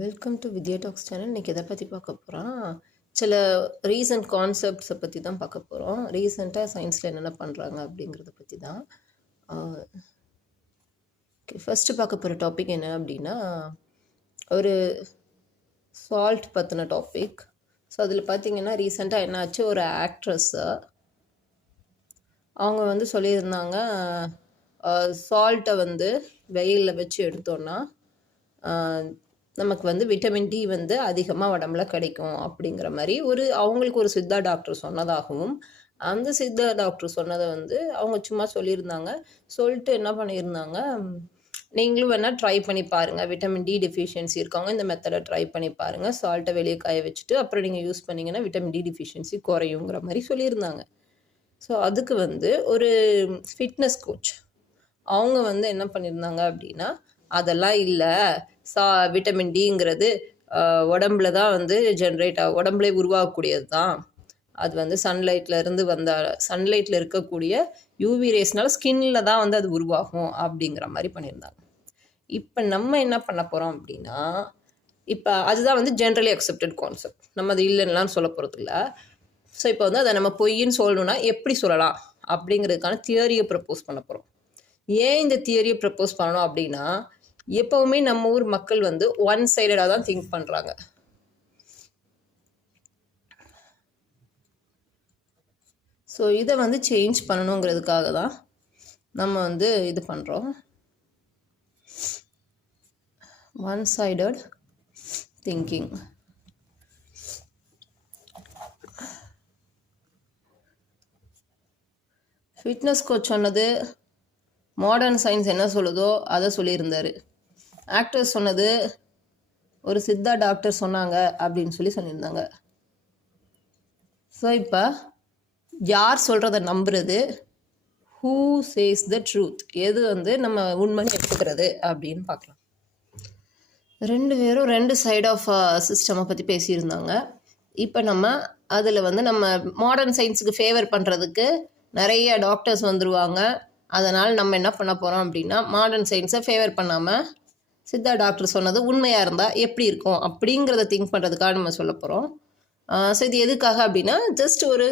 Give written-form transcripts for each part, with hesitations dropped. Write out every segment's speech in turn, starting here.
Welcome to Vidya Talks channel. இன்றைக்கி எதை பற்றி பார்க்க போகிறோம், சில ரீசன்ட் கான்செப்ட்ஸை பற்றி தான் பார்க்க போகிறோம். ரீசெண்டாக சயின்ஸில் என்னென்ன பண்ணுறாங்க அப்படிங்கிறத பற்றி தான். ஃபஸ்ட்டு பார்க்க போகிற டாபிக் என்ன அப்படின்னா, ஒரு சால்ட் பற்றின டாபிக். ஸோ அதில் பார்த்திங்கன்னா ரீசெண்டாக என்னாச்சு, ஒரு ஆக்ட்ரஸ்ஸை அவங்க வந்து சொல்லியிருந்தாங்க, சால்ட்டை வந்து வெயிலில் வச்சு எடுத்தோன்னா நமக்கு வந்து விட்டமின் டி வந்து அதிகமாக உடம்புல கிடைக்கும் அப்படிங்கிற மாதிரி அவங்களுக்கு ஒரு சித்தா டாக்டர் சொன்னதாகவும், அந்த சித்தா டாக்டர் சொன்னதை வந்து அவங்க சும்மா சொல்லியிருந்தாங்க. சொல்லிட்டு என்ன பண்ணியிருந்தாங்க, நீங்களும் வேணால் ட்ரை பண்ணி பாருங்கள், விட்டமின் டி டெஃபிஷியன்சி இருக்கவங்க இந்த மெத்தடை ட்ரை பண்ணி பாருங்கள், சால்ட்டை வெளியே காய வச்சுட்டு அப்புறம் நீங்கள் யூஸ் பண்ணிங்கன்னா விட்டமின் டி டெஃபிஷியன்சி குறையுங்கிற மாதிரி சொல்லியிருந்தாங்க. ஸோ அதுக்கு வந்து ஒரு ஃபிட்னஸ் கோச் அவங்க வந்து என்ன பண்ணியிருந்தாங்க அப்படின்னா, அதெல்லாம் இல்லை, விட்டமின் டிங்கிறது உடம்புல தான் வந்து ஜென்ரேட் உடம்புலே உருவாகக்கூடியது தான். அது வந்து சன்லைட்டில் இருக்கக்கூடிய யூவி ரேஸ்னால ஸ்கின்னில் தான் வந்து அது உருவாகும் அப்படிங்கிற மாதிரி பண்ணியிருந்தாங்க. இப்போ நம்ம என்ன பண்ண போகிறோம் அப்படின்னா, இப்போ அதுதான் வந்து ஜென்ரலி அக்செப்டட் கான்செப்ட், நம்ம அது இல்லைன்னுலாம் சொல்ல போகிறது இல்லை. ஸோ இப்போ வந்து அதை நம்ம பொய்ன்னு சொல்லணுன்னா எப்படி சொல்லலாம் அப்படிங்கிறதுக்கான தியரியை ப்ரப்போஸ் பண்ண போகிறோம். ஏன் இந்த தியரியை ப்ரப்போஸ் பண்ணணும் அப்படின்னா, எப்போவுமே நம்ம ஊர் மக்கள் வந்து ஒன் சைடடாக தான் திங்க் பண்ணுறாங்க. ஸோ இதை வந்து சேஞ்ச் பண்ணணுங்கிறதுக்காக தான் நம்ம வந்து இது பண்ணுறோம். One sided thinking. Fitness coach சொன்னது மாடர்ன் சயின்ஸ் என்ன சொல்லுதோ அதை சொல்லியிருந்தார். ஆக்டர் சொன்னது ஒரு சித்தா டாக்டர் சொன்னாங்க அப்படின்னு சொல்லியிருந்தாங்க. ஸோ இப்போ யார் சொல்கிறத நம்புறது, ஹூ சேஸ் த ட்ரூத், எது வந்து நம்ம உண்மைன்னு எடுத்துக்கிறது அப்படின்னு பார்க்கலாம். ரெண்டு பேரும் ரெண்டு சைட் ஆஃப் சிஸ்டமை பற்றி பேசியிருந்தாங்க. இப்போ நம்ம அதில் வந்து நம்ம மாடர்ன் சயின்ஸுக்கு ஃபேவர் பண்ணுறதுக்கு நிறைய டாக்டர்ஸ் வந்துடுவாங்க. அதனால் நம்ம என்ன பண்ண போகிறோம் அப்படின்னா, மாடர்ன் சயின்ஸை ஃபேவர் பண்ணாமல் சித்தா டாக்டர் சொன்னது உண்மையாக இருந்தால் எப்படி இருக்கும் அப்படிங்கிறத திங்க் பண்ணுறதுக்காக நம்ம சொல்ல போகிறோம். ஸோ இது எதுக்காக அப்படின்னா, ஜஸ்ட் ஒரு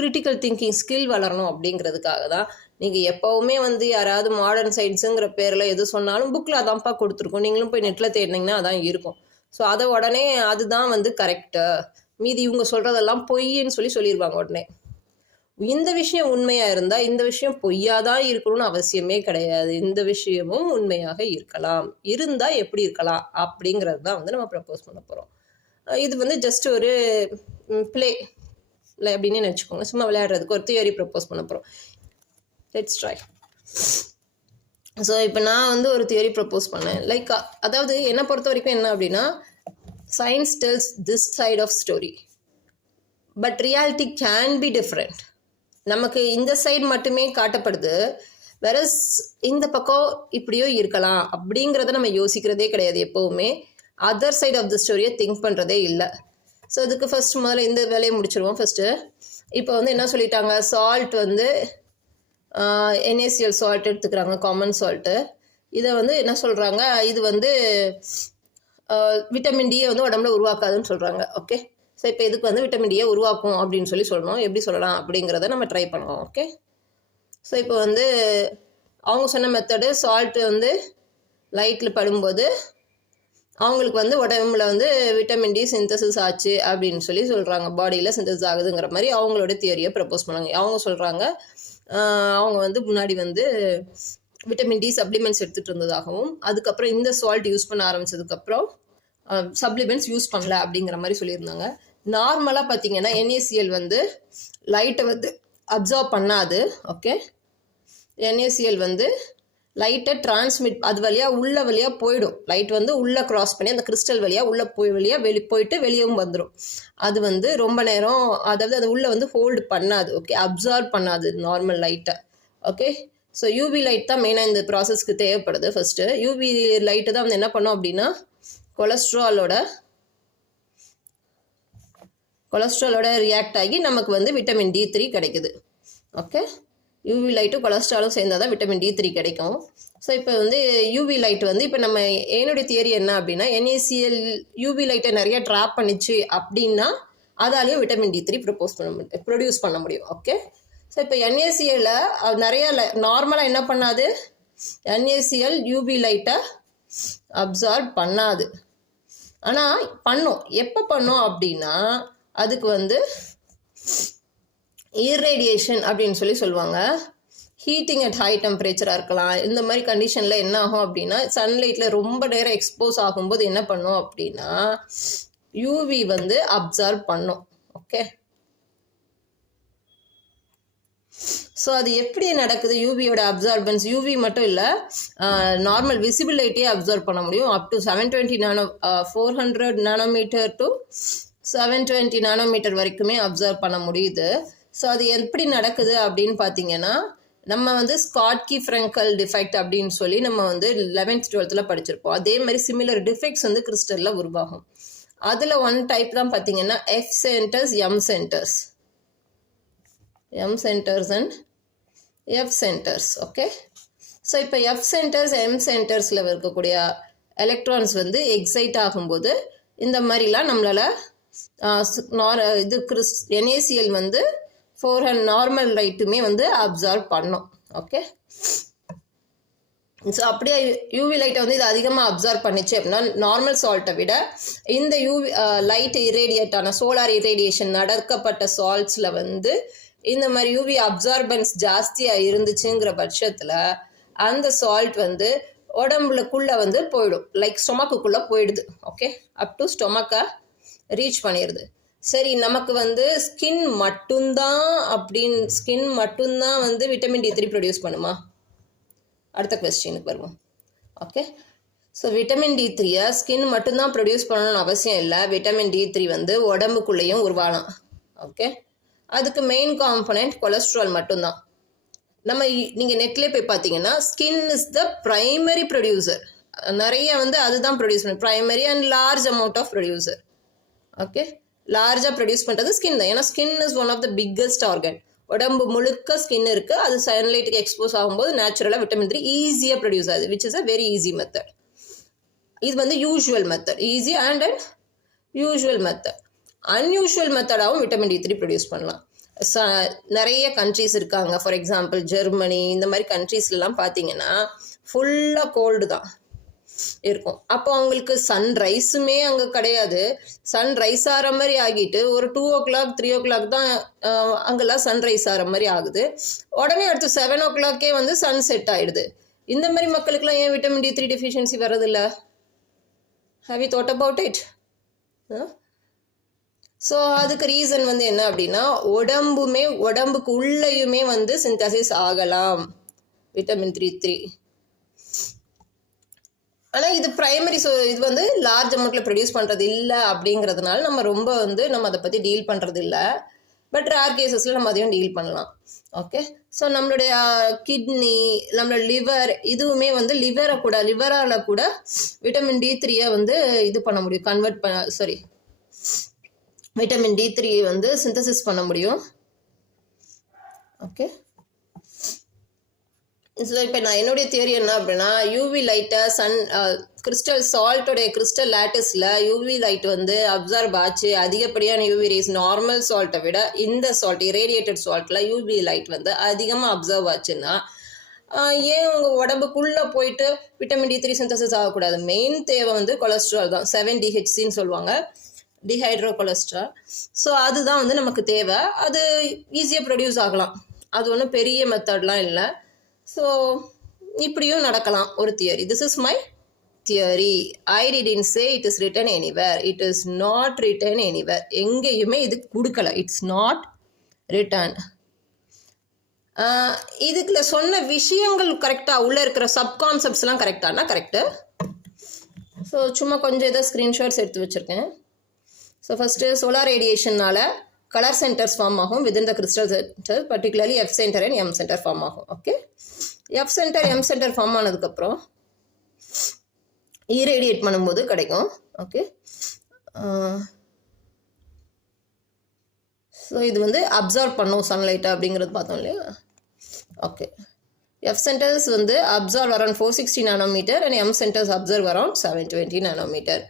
கிரிட்டிக்கல் திங்கிங் ஸ்கில் வளரணும் அப்படிங்கிறதுக்காக தான். நீங்கள் எப்போவுமே வந்து யாராவது மாடர்ன் சயின்ஸுங்கிற பேரில் எது சொன்னாலும் புக்கில் அதான்ப்பா கொடுத்துருக்கோம், நீங்களும் போய் நெட்டில் தேடினீங்கன்னா அதான் இருக்கும். ஸோ அதை உடனே அதுதான் வந்து கரெக்டு, மீதி இவங்க சொல்கிறதெல்லாம் பொய்ன்னு சொல்லிடுவாங்க உடனே. இந்த விஷயம் உண்மையாக இருந்தால் இந்த விஷயம் பொய்யாதான் இருக்கணும்னு அவசியமே கிடையாது. இந்த விஷயமும் உண்மையாக இருக்கலாம், இருந்தால் எப்படி இருக்கலாம் அப்படிங்கிறது தான் வந்து நம்ம ப்ரப்போஸ் பண்ண போகிறோம். இது வந்து ஜஸ்ட் ஒரு பிளே அப்படின்னு நினச்சிக்கோங்க, சும்மா விளையாடுறதுக்கு ஒரு தியரி ப்ரப்போஸ் பண்ண போகிறோம். Let's try. ஸோ இப்போ நான் வந்து ஒரு தியரி ப்ரப்போஸ் பண்ணேன். லைக் அதாவது என்னை பொறுத்த வரைக்கும் என்ன அப்படின்னா, science tells this side of story, but reality can be different. நமக்கு இந்த சைடு மட்டுமே காட்டப்படுது, வேற இந்த பக்கம் இப்படியோ இருக்கலாம் அப்படிங்கிறத நம்ம யோசிக்கிறதே கிடையாது. எப்போவுமே அதர் சைட் ஆஃப் த ஸ்டோரியை திங்க் பண்ணுறதே இல்லை. ஸோ இதுக்கு ஃபஸ்ட் முதல்ல இந்த வேலையை முடிச்சிடுவோம். ஃபஸ்ட்டு இப்போ வந்து என்ன சொல்லிட்டாங்க, சால்ட் வந்து NaCl சால்ட் எடுத்துக்கிறாங்க, காமன் சால்ட்டு. இதை வந்து என்ன சொல்கிறாங்க, இது வந்து விட்டமின் டியை வந்து உடம்புல உருவாக்காதுன்னு சொல்கிறாங்க. ஓகே, ஸோ இப்போ இதுக்கு வந்து விட்டமின் டியை உருவாக்கும் அப்படின்னு சொல்லணும். எப்படி சொல்லலாம் அப்படிங்கிறத நம்ம ட்ரை பண்ணுவோம். ஓகே, ஸோ இப்போ வந்து அவங்க சொன்ன மெத்தடு, சால்ட்டு வந்து லைட்டில் படும்போது அவங்களுக்கு வந்து உடம்புல வந்து விட்டமின் டி சிந்தசிஸ் ஆச்சு அப்படின்னு சொல்கிறாங்க, பாடியில் சிந்தசிஸ் ஆகுதுங்கிற மாதிரி அவங்களோட தியரியை ப்ரப்போஸ் பண்ணாங்க. அவங்க சொல்கிறாங்க, அவங்க வந்து முன்னாடி வந்து விட்டமின் டி சப்ளிமெண்ட்ஸ் எடுத்துகிட்டு இருந்ததாகவும், அதுக்கப்புறம் இந்த சால்ட் யூஸ் பண்ண ஆரம்பித்ததுக்கப்புறம் சப்ளிமெண்ட்ஸ் யூஸ் பண்ணல அப்படிங்கிற மாதிரி சொல்லியிருந்தாங்க. நார்மலாக பார்த்தீங்கன்னா NaCl வந்து லைட்டை வந்து அப்சார்ப் பண்ணாது. ஓகே, NaCl வந்து லைட்டை டிரான்ஸ்மிட், அது வழியாக போயிடும். லைட் வந்து உள்ளே க்ராஸ் பண்ணி அந்த கிறிஸ்டல் வழியாக போயிட்டு வெளியவும் வந்துடும். அது வந்து ரொம்ப நேரம், அதாவது அது உள்ளே வந்து ஹோல்டு பண்ணாது. ஓகே, அப்சார்ப் பண்ணாது நார்மல் லைட்டை. ஓகே, ஸோ யூவி லைட் தான் மெயினாக இந்த ப்ராசஸ்க்கு தேவைப்படுது. ஃபஸ்ட்டு யூவி லைட்டு தான் வந்து என்ன பண்ணோம் அப்படின்னா, கொலஸ்ட்ராலோட ரியாக்ட் ஆகி நமக்கு வந்து விட்டமின் D3 கிடைக்குது. ஓகே, யூவி லைட்டும் கொலஸ்ட்ராலும் சேர்ந்தால் தான் விட்டமின் D3 கிடைக்கும். ஸோ இப்போ வந்து யூவி லைட் வந்து இப்போ நம்ம என்னுடைய தியரி என்ன அப்படின்னா NaCl யூவி லைட்டை நிறைய ட்ராப் பண்ணிச்சு அப்படின்னா அதாலேயும் விட்டமின் D3 ப்ரொடியூஸ் பண்ண முடியும். ஓகே, ஸோ இப்போ NaCl நிறைய நார்மலாக என்ன பண்ணாது, NaCl யூவி லைட்டை அப்சார்ப் பண்ணாது. ஆனால் பண்ணும். எப்போ பண்ணும் அப்படின்னா அதுக்கு வந்து இர்ரேடியேஷன் அப்படின்னு சொல்லுவாங்க. ஹீட்டிங் அட் ஹை டெம்பரேச்சராக இருக்கலாம். இந்த மாதிரி கண்டிஷனில் என்ன ஆகும் அப்படின்னா சன்லைட்டில் ரொம்ப நேரம் எக்ஸ்போஸ் ஆகும்போது என்ன பண்ணும் அப்படின்னா யூவி வந்து அப்சார்ப் பண்ணும். ஓகே, ஸோ அது எப்படி நடக்குது யூவியோட அப்சார்பன்ஸ்? யூவி மட்டும் இல்லை, நார்மல் விசிபிள் லைட்டையே அப்சர்வ் பண்ண முடியும். Up to 400 nanometre to 720 nanometre வரைக்குமே அப்சர்வ் பண்ண முடியுது. ஸோ அது எப்படி நடக்குது அப்படின்னு பார்த்தீங்கன்னா நம்ம வந்து ஸ்காட்கி ஃப்ரெங்கல் டிஃபெக்ட் அப்படின்னு சொல்லி நம்ம வந்து 11th 12th படிச்சிருப்போம். அதே மாதிரி சிமிலர் டிஃபெக்ட்ஸ் வந்து கிறிஸ்டலில் உருவாகும். அதில் ஒன் டைப் தான் பார்த்தீங்கன்னா F centres, M centres, M centres and F centres. Okay, so இப்போ F சென்டர்ஸ், M சென்டர்ஸில் இருக்கக்கூடிய எலக்ட்ரான்ஸ் வந்து எக்ஸைட் ஆகும்போது இந்த மாதிரிலாம் நம்மளால் NaCl வந்து 400 நார்மல் லைட்டுமே வந்து அப்சார்ப் பண்ணும். ஓகே, ஸோ அப்படியே யூவி லைட்டை வந்து இது அதிகமாக அப்சார்ப் பண்ணிச்சு அப்படின்னா நார்மல் சால்ட்டை விட இந்த யூவி லைட் இரேடியேட்டான சோலார் இரேடியேஷன் நடக்கப்பட்ட சால்ட்ஸில் வந்து இந்த மாதிரி யூவி அப்சார்பன்ஸ் ஜாஸ்தியாக இருந்துச்சுங்கிற பட்சத்தில் அந்த சால்ட் வந்து உடம்புக்குள்ளே வந்து போயிடும், லைக் ஸ்டொமக்குள்ளே போயிடுது. ஓகே, அப் டு ஸ்டொமக்கை ரீச் பண்ணிடுது. சரி, நமக்கு வந்து ஸ்கின் மட்டும்தான் வந்து விட்டமின் D3 ப்ரொடியூஸ் பண்ணுமா? அடுத்த கொஸ்டினுக்கு வருவோம். Okay, so vitamin D3 skin மட்டும்தான் ப்ரொடியூஸ் பண்ணணும்னு அவசியம் இல்லை. விட்டமின் D3 வந்து உடம்புக்குள்ளேயும் உருவாகலாம். ஓகே, அதுக்கு மெயின் காம்பனண்ட் கொலஸ்ட்ரால் மட்டும்தான். நீங்கள் நெட்லேயே போய் பார்த்தீங்கன்னா skin is the primary producer. நிறைய வந்து அதுதான் ப்ரொடியூஸ் பண்ணு, primary and large amount of producer. Okay, லார்ஜாக ப்ரொடியூஸ் பண்ணுறது ஸ்கின் தான். ஏன்னா skin is one of the biggest organ. உடம்பு முழுக்க ஸ்கின் இருக்குது. அது சன்லைட்டுக்கு எக்ஸ்போஸ் ஆகும்போது நேச்சுரலாக விட்டமின் D3 ஈஸியாக ப்ரொடியூஸ் ஆகுது, which is a very easy method. இது வந்து usual method, easy and usual method. Unusual மெத்தடாகவும் விட்டமின் D3 ப்ரொடியூஸ் பண்ணலாம். நிறைய கண்ட்ரீஸ் இருக்காங்க. ஃபார் எக்ஸாம்பிள் ஜெர்மனி, இந்த மாதிரி கண்ட்ரீஸ்லாம் பார்த்தீங்கன்னா ஃபுல்லாக கோல்டு தான் இருக்கும். அப்போ அவங்களுக்கு சன்ரைஸுமே அங்கே கிடையாது. சன்ரைஸ் ஆகிற மாதிரி ஆகிட்டு ஒரு 2 o'clock 3 o'clock தான் அங்கெல்லாம் சன்ரைஸ் ஆகிற மாதிரி ஆகுது. உடனே அடுத்து 7 o'clock வந்து சன் செட் ஆகிடுது. இந்த மாதிரி மக்களுக்கெல்லாம் ஏன் விட்டமின் D3 டெஃபிஷியன்சி வர்றதில்ல? Have you thought about it? So அதுக்கு ரீசன் வந்து என்ன அப்படின்னா உடம்புக்கு உள்ளேயுமே வந்து சிந்தசிஸ் ஆகலாம் விட்டமின் D3. ஆனால் இது ப்ரைமரி, ஸோ இது வந்து லார்ஜ் அமௌண்ட்டில் ப்ரொடியூஸ் பண்ணுறது இல்லை அப்படிங்கிறதுனால நம்ம அதை பற்றி டீல் பண்ணுறது இல்லை. பட் ரேர் கேசஸில் நம்ம அதையும் டீல் பண்ணலாம். ஓகே, ஸோ நம்மளுடைய கிட்னி, நம்மளோட லிவர், இதுவுமே வந்து லிவரால் கூட விட்டமின் D3 வந்து இது பண்ண முடியும், விட்டமின் D3 வந்து சிந்தசிஸ் பண்ண முடியும். ஓகே, ஸோ இப்போ என்னுடைய தியரி என்ன அப்படின்னா யூவி லைட்டை கிறிஸ்டல் சால்ட்டோடைய கிறிஸ்டல் லேட்டஸில் யூவி லைட் வந்து அப்சார்ப் ஆச்சு. அதிகப்படியான யூவி ரேஸ் நார்மல் சால்ட்டை விட இந்த சால்ட் இரேடியேட்டட் சால்ட்டில் யூவி லைட் வந்து அதிகமாக அப்சர்வ் ஆச்சுன்னா ஏன் உங்கள் உடம்புக்குள்ளே போயிட்டு விட்டமின் D3 சிந்தசிஸ் ஆகக்கூடாது? மெயின் தேவை வந்து கொலஸ்ட்ரால் தான், 7-DHCன்னு சொல்லுவாங்க, டிஹைட்ரோ கொலஸ்ட்ரால். ஸோ அதுதான் வந்து நமக்கு தேவை. அது ஈஸியாக ப்ரொடியூஸ் ஆகலாம். அது ஒன்றும் பெரிய மெத்தட்லாம் இல்லை. ஸோ இப்படியும் நடக்கலாம் ஒரு theory. This is my theory. I didn't say it is written anywhere. It is not return anywhere. எங்கேயுமே இது கொடுக்கல. It's not return. இதுக்குள்ள சொன்ன விஷயங்கள் கரெக்டாக, உள்ளே இருக்கிற சப்கான்செப்ட்ஸ்லாம் கரெக்டானா கரெக்டு. ஸோ சும்மா கொஞ்சம் ஏதோ ஸ்க்ரீன்ஷாட்ஸ் எடுத்து வச்சுருக்கேன். ஸோ ஃபஸ்ட்டு சோலார் ரேடியேஷனால் கலர் சென்டர்ஸ் ஃபார்ம் ஆகும் within the crystal centre, particularly F centre and M centre form ஆகும். Okay, F centre M centre form ஆனதுக்கப்புறம் இரேடியேட் பண்ணும்போது கிடைக்கும். ஓகே, ஸோ இது வந்து அப்சார்ப் பண்ணும் சன்லைட்டை அப்படிங்கிறது பார்த்தோம் இல்லையா? ஓகே, F centers வந்து absorb around 460 nanometer and M centers observe around 720 nanometer.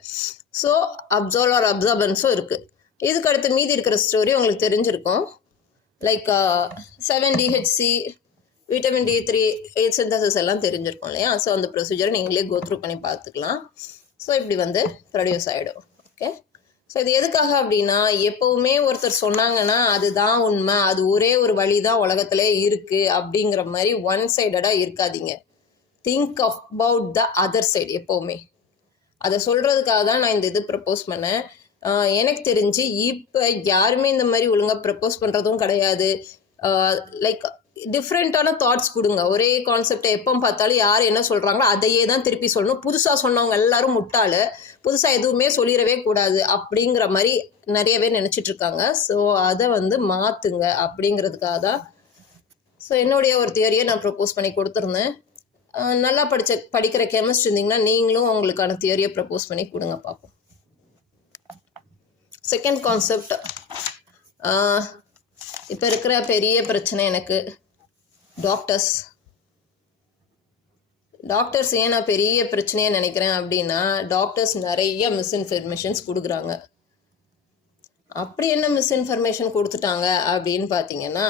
So absorb or அப்சார்பன்ஸும் இருக்குது. இதுக்கு அடுத்து மீதி இருக்கிற ஸ்டோரி உங்களுக்கு தெரிஞ்சிருக்கும். Like 7-DHC, vitamin D3, eight synthesis எல்லாம் தெரிஞ்சிருக்கும் இல்லையா. ஸோ அந்த ப்ரொசீஜரை நீங்களே கோ த்ரூ பண்ணி பார்த்துக்கலாம். ஸோ இப்படி வந்து ப்ரொடியூஸ் ஆகிடும். ஓகே, ஸோ இது எதுக்காக அப்படின்னா, எப்போவுமே ஒருத்தர் சொன்னாங்கன்னா அதுதான் உண்மை, அது ஒரே ஒரு வழி தான் உலகத்திலே இருக்குது அப்படிங்கிற மாதிரி ஒன் சைடடாக இருக்காதீங்க. Think about the other side எப்போவுமே. அதை சொல்கிறதுக்காக தான் நான் இந்த இது ப்ரப்போஸ் பண்ணேன். எனக்கு தெரிஞ்சு இப்போ யாருமே இந்த மாதிரி ஒழுங்காக ப்ரப்போஸ் பண்ணுறதும் கிடையாது. லைக் டிஃப்ரெண்ட்டான தாட்ஸ் கொடுங்க. ஒரே கான்செப்டை எப்போ பார்த்தாலும் யார் என்ன சொல்கிறாங்களோ அதையே தான் திருப்பி சொல்லணும். புதுசாக சொன்னவங்க எல்லாரும் முட்டாள், புதுசாக எதுவுமே சொல்லிடவே கூடாது அப்படிங்கிற மாதிரி நிறைய பேர் நினச்சிட்ருக்காங்க. ஸோ அதை வந்து மாற்றுங்க அப்படிங்கிறதுக்காக தான் ஸோ என்னுடைய ஒரு தியரியை நான் ப்ரப்போஸ் பண்ணி கொடுத்துருந்தேன். நல்லா படிக்கிற கெமிஸ்ட் இருந்தீங்கன்னா நீங்களும் உங்களுக்கான தியரியை ப்ரப்போஸ் பண்ணி கொடுங்க பார்ப்போம். செகண்ட் கான்செப்ட், இப்போ இருக்கிற பெரிய பிரச்சனை எனக்கு டாக்டர்ஸ் ஏன் நான் பெரிய பிரச்சனையை நினைக்கிறேன் அப்படின்னா, டாக்டர்ஸ் நிறைய மிஸ்இன்ஃபர்மேஷன்ஸ் கொடுக்குறாங்க. அப்படி என்ன மிஸ்இன்ஃபர்மேஷன் கொடுத்துட்டாங்க அப்படின்னு பார்த்தீங்கன்னா,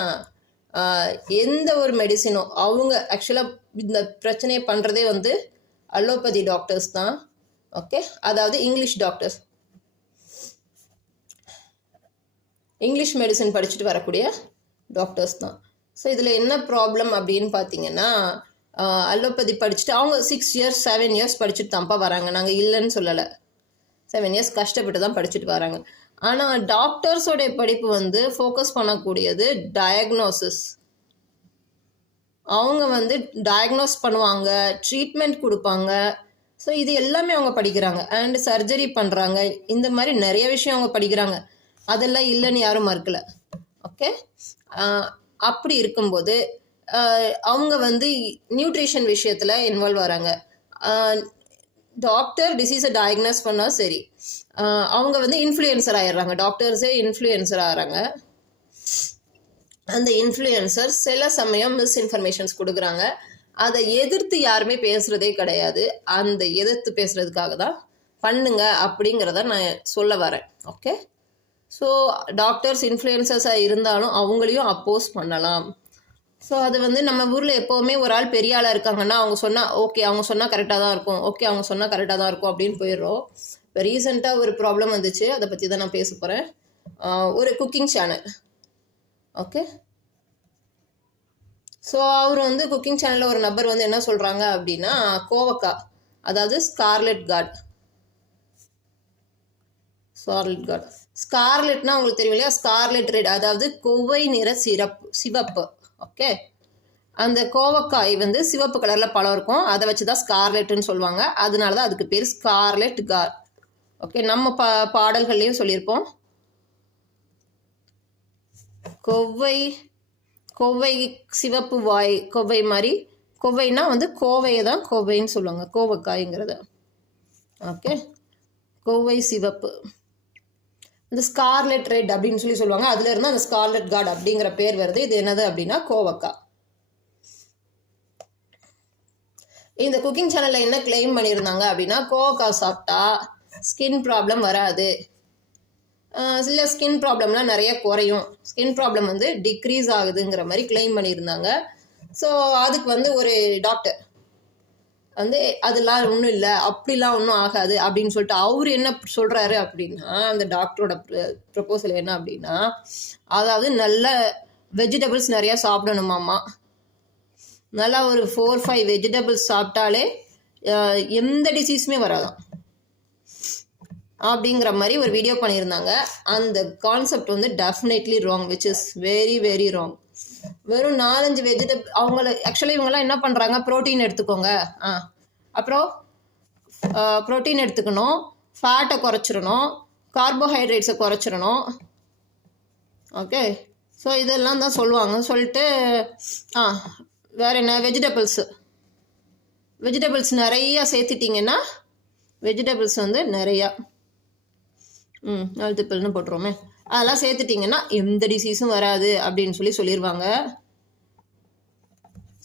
எந்த ஒரு மெடிசினும் அவங்க ஆக்சுவலாக இந்த பிரச்சனையை பண்ணுறதே வந்து அலோபதி டாக்டர்ஸ் தான். ஓகே, அதாவது இங்கிலீஷ் டாக்டர்ஸ், இங்கிலீஷ் மெடிசன் படிச்சுட்டு வரக்கூடிய டாக்டர்ஸ் தான். ஸோ இதில் என்ன ப்ராப்ளம் அப்படின்னு பார்த்தீங்கன்னா, அலோபதி படிச்சுட்டு அவங்க 6 years 7 years படிச்சுட்டு தான்ப்பா வராங்க. நாங்கள் இல்லைன்னு சொல்லலை, 7 years கஷ்டப்பட்டு தான் படிச்சுட்டு வராங்க. ஆனால் டாக்டர்ஸோடைய படிப்பு வந்து ஃபோக்கஸ் பண்ணக்கூடியது டயக்னோசிஸ். அவங்க வந்து டயக்னோஸ் பண்ணுவாங்க, ட்ரீட்மெண்ட் கொடுப்பாங்க. ஸோ இது எல்லாமே அவங்க படிக்கிறாங்க. அண்ட் சர்ஜரி பண்ணுறாங்க, இந்த மாதிரி நிறைய விஷயம் அவங்க படிக்கிறாங்க. அதெல்லாம் இல்லைன்னு யாரும் மறுக்கலை. ஓகே, அப்படி இருக்கும்போது அவங்க வந்து நியூட்ரிஷன் விஷயத்தில் இன்வால்வ் ஆகிறாங்க. டாக்டர் டிசீஸை டயக்னோஸ் பண்ணால் சரி, அவங்க வந்து இன்ஃப்ளூயன்சர் ஆகிடுறாங்க. டாக்டர்ஸே இன்ஃப்ளூயன்சர் ஆகிறாங்க. அந்த இன்ஃப்ளூயன்சர் சில சமயம் மிஸ்இன்ஃபர்மேஷன்ஸ் கொடுக்குறாங்க. அதை எதிர்த்து யாருமே பேசுகிறதே கிடையாது. அந்த எதிர்த்து பேசுகிறதுக்காக தான் பண்ணுங்க அப்படிங்கிறத நான் சொல்ல வரேன். ஓகே, ஸோ டாக்டர்ஸ் இன்ஃப்ளூயன்சர்ஸாக இருந்தாலும் அவங்களையும் அப்போஸ் பண்ணலாம். ஸோ அது வந்து நம்ம ஊரில் எப்போவுமே ஒரு ஆள் பெரிய ஆளாக இருக்காங்கன்னா அவங்க சொன்னால் ஓகே, அவங்க சொன்னால் கரெக்டாக தான் இருக்கும், ஓகே அவங்க சொன்னால் கரெக்டாக தான் இருக்கும் அப்படின்னு போயிடுறோம். இப்போ ரீசெண்டாக ஒரு ப்ராப்ளம் வந்துச்சு, அதை பற்றி தான் நான் பேச போகிறேன். ஒரு குக்கிங் சேனல். ஓகே, ஸோ அவர் வந்து குக்கிங் சேனலில் ஒரு நபர் வந்து என்ன சொல்கிறாங்க அப்படின்னா, கோவக்காய், அதாவது ஸ்கார்லெட் ஸ்கார்லெட்னா உங்களுக்கு தெரியும் இல்லையா, ஸ்கார்லெட் ரெட், அதாவது கொவ்வை நிற சிவப்பு. ஓகே, அந்த கோவக்காய் வந்து சிவப்பு கலரில் பழம் இருக்கும், அதை வச்சு தான் ஸ்கார்லெட்டுன்னு சொல்லுவாங்க. அதனால தான் அதுக்கு பேர் ஸ்கார்லெட் கார்ட். ஓகே, நம்ம பாடல்கள்லையும் சொல்லியிருப்போம், கொவ்வை சிவப்பு வாய், கொவ்வை மாதிரி. கொவ்வைனா வந்து கோவையை தான் கோவைன்னு சொல்லுவாங்க, கோவக்காய்ங்கிறத. ஓகே, கொவ்வை சிவப்பு, இந்த ஸ்கார்லெட் ரெட் அப்படின்னு சொல்லுவாங்க. அதுல இருந்து அந்த ஸ்கார்லெட் கார்ட் அப்படிங்கிற பேர் வருது. இது என்னது அப்படின்னா கோவக்காய். இந்த குக்கிங் சேனல்ல என்ன கிளைம் பண்ணியிருந்தாங்க அப்படின்னா, கோவக்காய் சாப்பிட்டா ஸ்கின் ப்ராப்ளம் வராது, இல்லை ஸ்கின் ப்ராப்ளம்லாம் நிறைய குறையும், ஸ்கின் ப்ராப்ளம் வந்து டிக்ரீஸ் ஆகுதுங்கிற மாதிரி கிளைம் பண்ணியிருந்தாங்க. ஸோ அதுக்கு வந்து ஒரு டாக்டர் வந்து அதெல்லாம் ஒன்றும் இல்லை, அப்படிலாம் ஒன்றும் ஆகாது அப்படின்னு சொல்லிட்டு அவர் என்ன சொல்கிறாரு அப்படின்னா, அந்த டாக்டரோட ப்ரப்போசல் என்ன அப்படின்னா, அதாவது நல்ல வெஜிடபிள்ஸ் நிறையா சாப்பிடணுமாம்மா. நல்லா ஒரு 4-5 வெஜிடபிள்ஸ் சாப்பிட்டாலே எந்த டிசீஸுமே வராதான் அப்படிங்கிற மாதிரி ஒரு வீடியோ பண்ணியிருந்தாங்க. அந்த கான்செப்ட் வந்து definitely wrong, which is very very wrong. வெறும் 4-5 வெஜிடபிள், அவங்கள ஆக்சுவலி இவங்கெல்லாம் என்ன பண்ணுறாங்க, ப்ரோட்டீன் எடுத்துக்கோங்க, அப்புறம் ப்ரோட்டீன் எடுத்துக்கணும், ஃபேட்டை குறைச்சிடணும், கார்போஹைட்ரேட்ஸை குறைச்சிடணும். ஓகே, ஸோ இதெல்லாம் தான் சொல்லுவாங்க. சொல்லிட்டு வேறு என்ன, வெஜிடபிள்ஸ் நிறையா சேர்த்துட்டிங்கன்னா, வெஜிடபிள்ஸ் வந்து நிறையா மல்டிபிள்னு போட்டுருவோமே, அதெல்லாம் சேர்த்துட்டிங்கன்னா எந்த டிசீஸும் வராது அப்படின்னு சொல்லிடுவாங்க.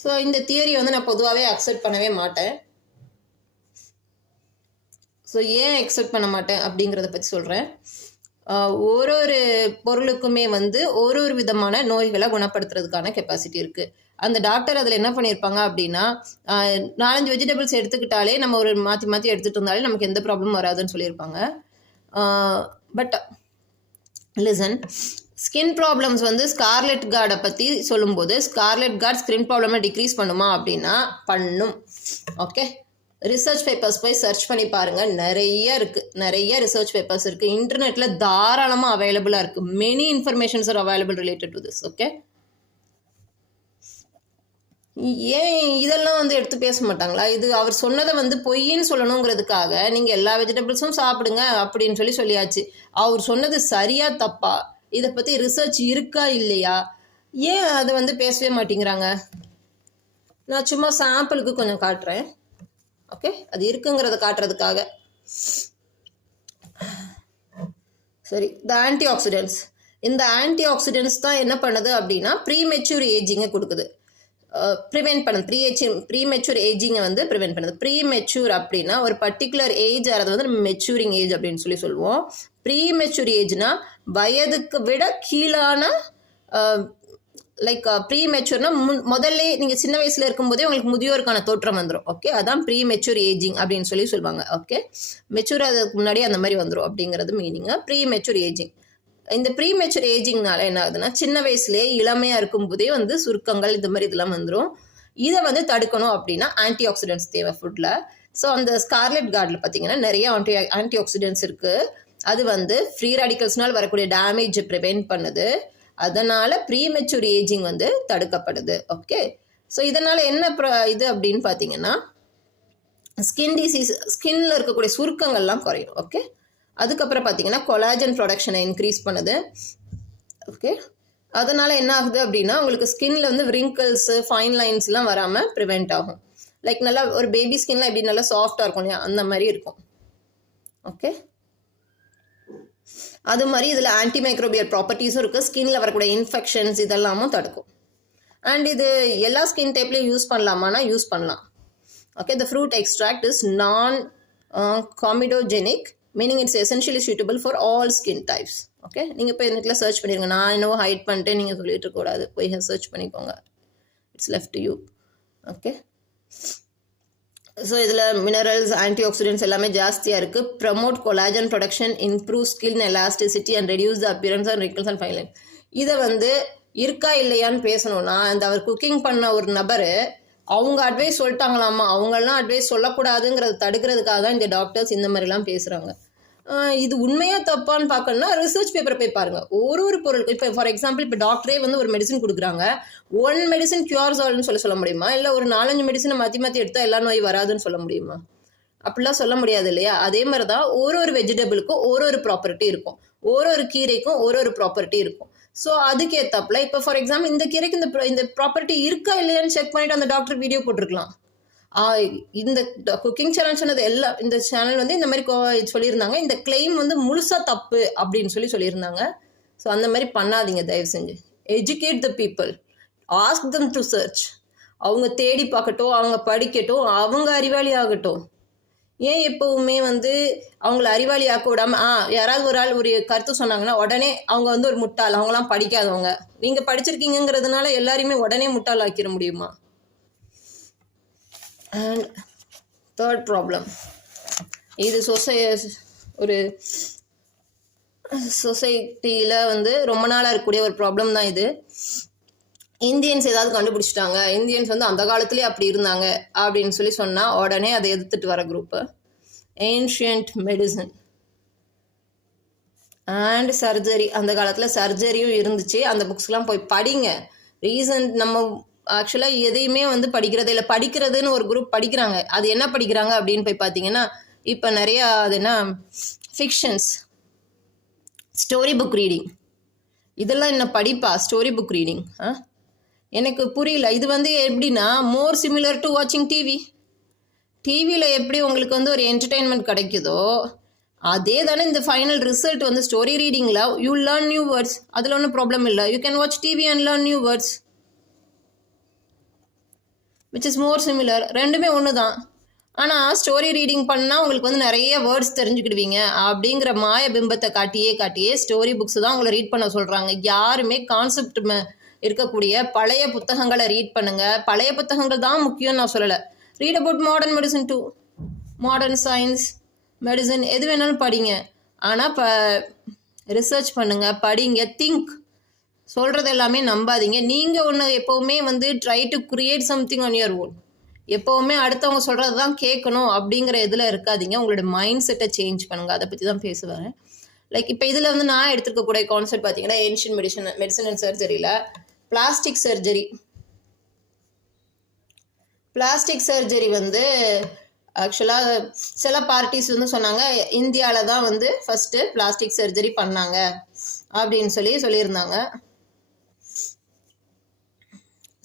ஸோ இந்த தியரி வந்து நான் பொதுவாகவே அக்செப்ட் பண்ணவே மாட்டேன். ஸோ ஏன் அக்செப்ட் பண்ண மாட்டேன் அப்படிங்கிறத பற்றி சொல்கிறேன். ஒரு ஒரு பொருளுக்குமே வந்து ஒரு ஒரு விதமான நோய்களை குணப்படுத்துறதுக்கான கெப்பாசிட்டி இருக்குது. அந்த டாக்டர் அதில் என்ன பண்ணியிருப்பாங்க அப்படின்னா, 4-5 வெஜிடபிள்ஸ் எடுத்துக்கிட்டாலே நம்ம ஒரு மாற்றி மாற்றி எடுத்துகிட்டு இருந்தாலே நமக்கு எந்த ப்ராப்ளமும் வராதுன்னு சொல்லியிருப்பாங்க. பட் லிசன், ஸ்கின் ப்ராப்ளம்ஸ் வந்து ஸ்கார்லெட் கார்டை பற்றி சொல்லும்போது, ஸ்கார்லெட் கார்ட் ஸ்கின் ப்ராப்ளமை டிக்ரீஸ் பண்ணுமா அப்படின்னா பண்ணும். ஓகே, ரிசர்ச் பேப்பர்ஸ் போய் சர்ச் பண்ணி பாருங்கள். நிறைய ரிசர்ச் பேப்பர்ஸ் இருக்குது. இன்டர்நெட்டில் தாராளமாக அவைலபிளாக இருக்குது. Many informations are available related to this. Okay, ஏன் இதெல்லாம் வந்து எடுத்து பேச மாட்டாங்களா? இது அவர் சொன்னதை வந்து பொய்ன்னு சொல்லணுங்கிறதுக்காக நீங்கள் எல்லா வெஜிடபிள்ஸும் சாப்பிடுங்க அப்படின்னு சொல்லியாச்சு. அவர் சொன்னது சரியா தப்பா, இதை பற்றி ரிசர்ச் இருக்கா இல்லையா, ஏன் அதை வந்து பேசவே மாட்டேங்கிறாங்க? நான் சும்மா சாம்பிளுக்கு கொஞ்சம் காட்டுறேன். ஓகே, அது இருக்குங்கிறத காட்டுறதுக்காக. சரி, இந்த ஆன்டி ஆக்சிடென்ட்ஸ், இந்த ஆன்டி ஆக்சிடென்ட்ஸ் தான் என்ன பண்ணுது அப்படின்னா ப்ரீமெச்சூர் ஏஜிங்கை கொடுக்குது, ப்ரிவென்ட் பண்ணுது. ப்ரீமெச்சூர் ஏஜிங்கை வந்து ப்ரிவென்ட் பண்ணுது. ப்ரீமெச்சூர் அப்படின்னா ஒரு பர்டிகுலர் ஏஜ், அதை வந்து நம்ம மெச்சூரிங் ஏஜ் அப்படின்னு சொல்லுவோம். ப்ரீமெச்சூர் ஏஜ்னா வயதுக்கு விட கீழான, லைக் ப்ரீமெச்சூர்னா முதல்ல நீங்கள் சின்ன வயசில் இருக்கும்போதே உங்களுக்கு முதியோருக்கான தோற்றம் வந்துடும். ஓகே, அதான் ப்ரீமெச்சூர் ஏஜிங் அப்படின்னு சொல்லுவாங்க. ஓகே, மெச்சூர் அதுக்கு முன்னாடி அந்த மாதிரி வந்துடும் அப்படிங்கிறது மீனிங்காக ப்ரீமெச்சூர் ஏஜிங். இந்த ப்ரீமெச்சூர் ஏஜிங்னால என்ன ஆகுதுன்னா, சின்ன வயசுலேயே இளமையாக இருக்கும்போதே வந்து சுருக்கங்கள் இந்த மாதிரி இதெல்லாம் வந்துடும். இதை வந்து தடுக்கணும் அப்படின்னா ஆன்டி ஆக்சிடென்ட்ஸ் தேவை ஃபுட்டில். ஸோ அந்த ஸ்கார்லெட் கார்டில் பார்த்தீங்கன்னா நிறைய ஆன்டி ஆக்சிடென்ட்ஸ் இருக்குது. அது வந்து ஃப்ரீ ரேடிக்கல்ஸ்னால் வரக்கூடிய டேமேஜை ப்ரிவென்ட் பண்ணுது. அதனால் ப்ரீமெச்சூர் ஏஜிங் வந்து தடுக்கப்படுது. ஓகே, ஸோ இதனால் என்ன இது அப்படின்னு பார்த்தீங்கன்னா, ஸ்கின் டிசீஸ், ஸ்கின்ல இருக்கக்கூடிய சுருக்கங்கள்லாம் குறையும். ஓகே, அதுக்கப்புறம் பார்த்தீங்கன்னா கொலாஜன் ப்ரொடக்ஷனை இன்க்ரீஸ் பண்ணுது. ஓகே, அதனால் என்ன ஆகுது அப்படின்னா உங்களுக்கு ஸ்கின்ல வந்து ரிங்கிள்ஸு, ஃபைன் லைன்ஸ்லாம் வராமல் ப்ரிவெண்ட் ஆகும். லைக் நல்லா ஒரு பேபி ஸ்கின்லாம் எப்படி நல்லா சாஃப்டாக இருக்கும் இல்லையா, அந்த மாதிரி இருக்கும். ஓகே, அது மாதிரி இதில் ஆன்டிமைக்ரோபியல் ப்ராப்பர்ட்டிஸும் இருக்குது. ஸ்கின்ல வரக்கூடிய இன்ஃபெக்ஷன்ஸ் இதெல்லாமும் தடுக்கும். அண்ட் இது எல்லா ஸ்கின் டைப்லையும் யூஸ் பண்ணலாமான்னா யூஸ் பண்ணலாம். Okay, the fruit extract is non-comedogenic, meaning it's essentially suitable for all skin types. Okay, நீங்கள் போய் நெட்டில் சர்ச் பண்ணிடுங்க. நான் என்னவோ ஹைட் பண்ணிட்டு நீங்கள் சொல்லிட்டு இருக்கக்கூடாது, போய் சர்ச் பண்ணிக்கோங்க. It's left to you. Okay, so இதில் மினரல்ஸ், ஆன்டி ஆக்சிடென்ட்ஸ் எல்லாமே ஜாஸ்தியாக இருக்குது. Promote collagen production, improve skin elasticity and reduce the appearance and wrinkles and fine line. இதை வந்து இருக்கா இல்லையான்னு பேசணும்னா, அந்த அவர் குக்கிங் பண்ண ஒரு நபர் அவங்க அட்வைஸ் சொல்லிட்டாங்களாமா, அவங்கெல்லாம் அட்வைஸ் சொல்லக்கூடாதுங்கிறத தடுக்கிறதுக்காக தான் இந்த டாக்டர்ஸ் இந்த மாதிரிலாம் பேசுகிறாங்க. இது உண்மையாக தப்பான்னு பார்க்கணும்னா ரிசர்ச் பேப்பரை போய் பாருங்கள். ஒரு பொருளுக்கு இப்போ ஃபார் எக்ஸாம்பிள் இப்போ டாக்டரே வந்து ஒரு மெடிசன் கொடுக்குறாங்க. ஒன் மெடிசன் கியூர்ஸ் ஆல்னு சொல்ல முடியுமா? இல்லை ஒரு 4-5 மெடிசனை மாற்றி எடுத்தால் எல்லா நோய் வராதுன்னு சொல்ல முடியுமா? அப்படிலாம் சொல்ல முடியாது இல்லையா? அதே மாதிரி தான் ஒரு வெஜிடபிளுக்கும் ஒரு ப்ராப்பர்ட்டி இருக்கும், ஒரு கீரைக்கும் ஒரு ப்ராப்பர்ட்டி இருக்கும். ஸோ அதுக்கேற்றப்பல இப்போ ஃபார் எக்ஸாம்பிள் இந்த கீரைக்கு இந்த ப்ராப்பர்ட்டி இருக்கா இல்லையான்னு செக் பண்ணிவிட்டு அந்த டாக்டர் வீடியோ போட்டிருக்கலாம். இந்த குக்கிங் சேனல் சொன்னது எல்லாம், இந்த சேனல் வந்து இந்த மாதிரி சொல்லியிருந்தாங்க, இந்த கிளைம் வந்து முழுசாக தப்பு அப்படின்னு சொல்லியிருந்தாங்க. ஸோ அந்த மாதிரி பண்ணாதீங்க தயவு செஞ்சு. Educate the people, ask them to search. அவங்க தேடி பார்க்கட்டும், அவங்க படிக்கட்டும், அவங்க அறிவாளி ஆகட்டும். ஏன் எப்பவுமே வந்து அவங்கள அறிவாளி ஆக்க விடாமல் யாராவது ஒரு ஆள் ஒரு கருத்து சொன்னாங்கன்னா உடனே அவங்க வந்து ஒரு முட்டாள், அவங்களாம் படிக்காதவங்க, நீங்கள் படிச்சிருக்கீங்கிறதுனால எல்லாரையுமே உடனே முட்டாள் ஆக்கிட முடியுமா? அண்ட் தேர்ட் ப்ராப்ளம், இது ஒரு சொசைட்டியில் வந்து ரொம்ப நாளாக இருக்கக்கூடிய ஒரு ப்ராப்ளம் தான் இது. இந்தியன்ஸ் ஏதாவது கண்டுபிடிச்சிட்டாங்க, இந்தியன்ஸ் வந்து அந்த காலத்துலேயே அப்படி இருந்தாங்க அப்படின்னு சொன்னால் உடனே அதை எதிர்த்துட்டு வர group ancient medicine and surgery. அந்த காலத்தில் சர்ஜரியும் இருந்துச்சு. அந்த புக்ஸ்லாம் போய் படிங்க. நம்ம ஆக்சுவலாக எதையுமே வந்து படிக்கிறதே இல்லை. படிக்கிறதுன்னு ஒரு குரூப் படிக்கிறாங்க. அது என்ன படிக்கிறாங்க அப்படின்னு போய் பார்த்தீங்கன்னா, இப்போ நிறையா அது என்ன ஃபிக்ஷன்ஸ், ஸ்டோரி புக் ரீடிங், இதெல்லாம் என்ன படிப்பா? ஸ்டோரி புக் ரீடிங் எனக்கு புரியல. இது வந்து எப்படின்னா மோர் சிமிலர் டு வாட்சிங் டிவி. டிவியில் எப்படி உங்களுக்கு வந்து ஒரு என்டர்டெயின்மெண்ட் கிடைக்குதோ அதே தானே இந்த ஃபைனல் ரிசல்ட் வந்து ஸ்டோரி ரீடிங்கில். யூ லேர்ன் நியூ வேர்ட்ஸ், அதில் ஒன்றும் ப்ராப்ளம் இல்லை. You can watch TV and learn new words. Which is more similar. ரெண்டுமே ஒன்று தான். ஆனால் ஸ்டோரி ரீடிங் பண்ணால் உங்களுக்கு வந்து நிறைய வேர்ட்ஸ் தெரிஞ்சுக்கிடுவீங்க அப்படிங்கிற மாய பிம்பத்தை காட்டியே ஸ்டோரி புக்ஸ் தான் உங்களை ரீட் பண்ண சொல்கிறாங்க. யாருமே கான்செப்ட் இருக்கக்கூடிய பழைய புத்தகங்களை ரீட் பண்ணுங்க. பழைய புத்தகங்கள் தான் முக்கியம் நான் சொல்லலை. Read about modern medicine too, modern science, medicine எது வேணாலும் படிங்க. ஆனால் இப்போ ரிசர்ச் பண்ணுங்க, படிங்க, திங்க். சொல்கிறது எல்லாமே நம்பாதீங்க. நீங்கள் ஒன்று எப்போவுமே வந்து try to create something on your own. எப்போவுமே அடுத்தவங்க சொல்கிறது தான் கேட்கணும் அப்படிங்கிற இதில் இருக்காதீங்க. உங்களோட மைண்ட் செட்டை சேஞ்ச் பண்ணுங்கள். அதை பற்றி தான் பேசுவேன். லைக் இப்போ இதில் வந்து நான் எடுத்துருக்கக்கூடிய கான்செப்ட் பார்த்தீங்கன்னா ஏன்ஷியன் மெடிசன் அண்ட் சர்ஜரியில் பிளாஸ்டிக் சர்ஜரி வந்து ஆக்சுவலாக சில பார்ட்டிஸ் வந்து சொன்னாங்க இந்தியாவில் தான் வந்து ஃபஸ்ட்டு பிளாஸ்டிக் சர்ஜரி பண்ணாங்க அப்படின்னு சொல்லியிருந்தாங்க.